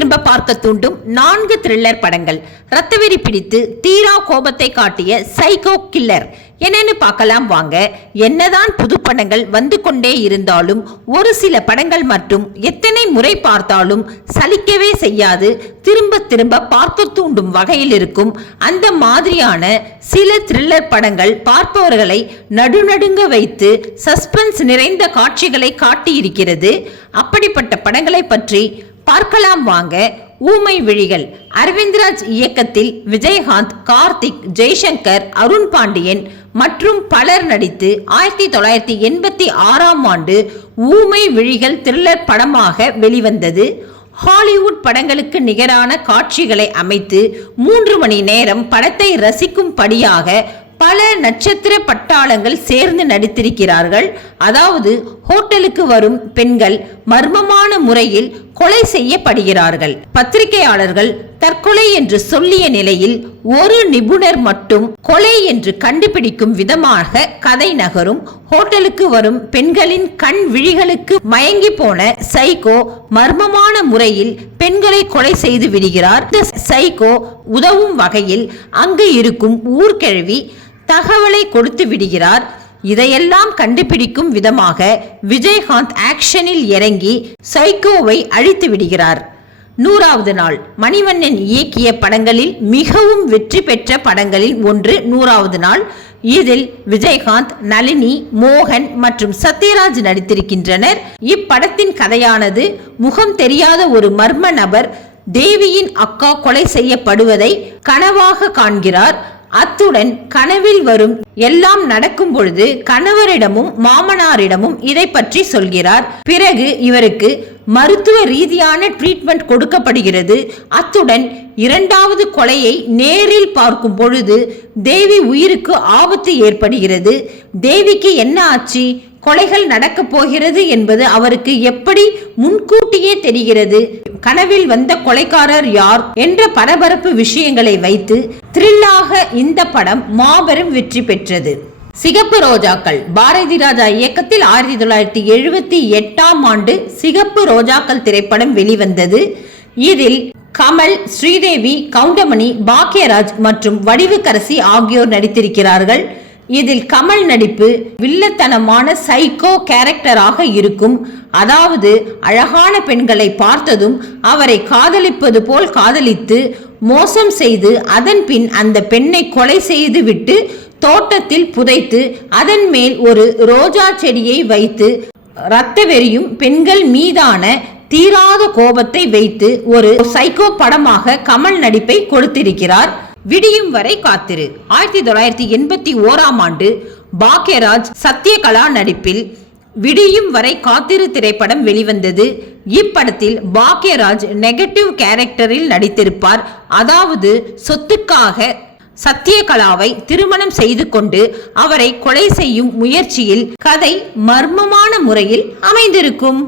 திரும்ப பார்க்க தூண்டும் நான்கு த்ரில்லர் படங்கள். ரத்தவெறி பிடித்து தீரா கோபத்தை காட்டிய சைக்கோ கில்லர் என்னன்னு பார்க்கலாம் வாங்க. என்னதான் புது படங்கள் வந்து கொண்டே இருந்தாலும் ஒரு சில படங்கள் மட்டும் எத்தனை முறை பார்த்தாலும் சலிக்கவே செய்யாது. திரும்ப திரும்ப பார்க்க தூண்டும் வகையில் இருக்கும். அந்த மாதிரியான சில த்ரில்லர் படங்கள் பார்ப்பவர்களை நடுநடுங்க வைத்து சஸ்பென்ஸ் நிறைந்த காட்சிகளை காட்டியிருக்கிறது. அப்படிப்பட்ட படங்களை பற்றி பார்க்கலாம் வாங்க ஊமை விழிகள். அரவிந்த்ராஜ் இயக்கத்தில் விஜயகாந்த் கார்த்திக் ஜெய்சங்கர் அருண் பாண்டியன் மற்றும் பலர் நடித்து ஆயிரத்தி தொள்ளாயிரத்தி எண்பத்தி ஆறாம் ஆண்டு ஊமை விழிகள் த்ரில்லர் படமாக வெளிவந்தது. ஹாலிவுட் படங்களுக்கு நிகரான காட்சிகளை அமைத்து மூன்று மணி நேரம் படத்தை ரசிக்கும்படியாக பல நட்சத்திர பட்டாளங்கள் சேர்ந்து நடித்திருக்கிறார்கள். அதாவது ஹோட்டலுக்கு வரும் பெண்கள் மர்மமான முறையில் கொலை செய்யப்படுகிறார்கள். பத்திரிகையாளர்கள் தற்கொலை என்று சொல்லிய நிலையில் ஒரு நிபுணர் மட்டும் கொலை என்று கண்டுபிடிக்கும் விதமாக கதை நகரும். ஹோட்டலுக்கு வரும் பெண்களின் கண் விழிகளுக்கு மயங்கி போன சைகோ மர்மமான முறையில் பெண்களை கொலை செய்து விடுகிறார். இந்த சைகோ உதவும் வகையில் அங்கு இருக்கும் ஊர்கிழவி தகவலை கொடுத்து விடுகிறார். இதையெல்லாம் கண்டுபிடிக்கும் விதமாக விஜயகாந்த் ஆக்ஷனில் இறங்கி சைக்கோவை அழித்து விடுகிறார். நூறாவது நாள் மணிவண்ணன் இயக்கிய படங்களில் மிகவும் வெற்றி பெற்ற படங்களில் ஒன்று நூறாவது நாள். இதில் விஜயகாந்த் நளினி மோகன் மற்றும் சத்யராஜ் நடித்திருக்கின்றனர். இப்படத்தின் கதையானது முகம் தெரியாத ஒரு மர்ம நபர் தேவியின் அக்கா கொலை செய்யப்படுவதை கனவாக காண்கிறார். அத்துடன் கனவில் வரும் எல்லாம் நடக்கும் பொழுது கணவரிடமும் மாமனாரிடமும் இதை பற்றி சொல்கிறார். பிறகு இவருக்கு மருத்துவ ரீதியான ட்ரீட்மெண்ட் கொடுக்கப்படுகிறது. அத்துடன் இரண்டாவது கொலையை நேரில் பார்க்கும் பொழுது தேவி உயிருக்கு ஆபத்து ஏற்படுகிறது. தேவிக்கு என்ன ஆச்சு? கொலைகள் நடக்கப் போகிறது என்பது அவருக்கு எப்படி முன்கூட்டியே தெரிகிறது. கனவில் வந்த கொலைக்காரர் யார் என்ற பரபரப்பு விஷயங்களை வைத்து த்ரில்லாக இந்த படம் மாபெரும் வெற்றி பெற்றது. பெற்றது. சிகப்பு ரோஜாக்கள். பாரதி ராஜா இயக்கத்தில் ஆயிரத்தி தொள்ளாயிரத்தி எழுபத்தி எட்டாம் ஆண்டு சிகப்பு ரோஜாக்கள் திரைப்படம் வெளிவந்தது. இதில் கமல் ஸ்ரீதேவி கவுண்டமணி பாக்யராஜ் மற்றும் வடிவுக்கரசி ஆகியோர் நடித்திருக்கிறார்கள். இதில் கமல் நடிப்பு வில்லத்தனமான சைக்கோ கேரக்டராக இருக்கும். அதாவது அழகான பெண்களை பார்த்ததும் அவரை காதலிப்பது போல் காதலித்து மோசம் செய்து அதன் பின் அந்த பெண்ணை கொலை செய்து விட்டு தோட்டத்தில் புதைத்து அதன் மேல் ஒரு ரோஜா செடியை வைத்து இரத்த வெறியும் பெண்கள் மீதான தீராத கோபத்தை வைத்து ஒரு சைக்கோ படமாக கமல் நடிப்பை கொடுத்திருக்கிறார். விடியும் வரை காத்திரு. ஆயிரத்தி தொள்ளாயிரத்தி எண்பத்தி ஓராம் ஆண்டு பாக்யராஜ் சத்யகலா நடிப்பில் விடியும் வரை காத்திரு திரைப்படம் வெளிவந்தது. இப்படத்தில் பாக்யராஜ் நெகட்டிவ் கேரக்டரில் நடித்திருப்பார். அதாவது சொத்துக்காக சத்யகலாவை திருமணம் செய்து கொண்டு அவரை கொலை செய்யும் முயற்சியில் கதை மர்மமான முறையில் அமைந்திருக்கும்.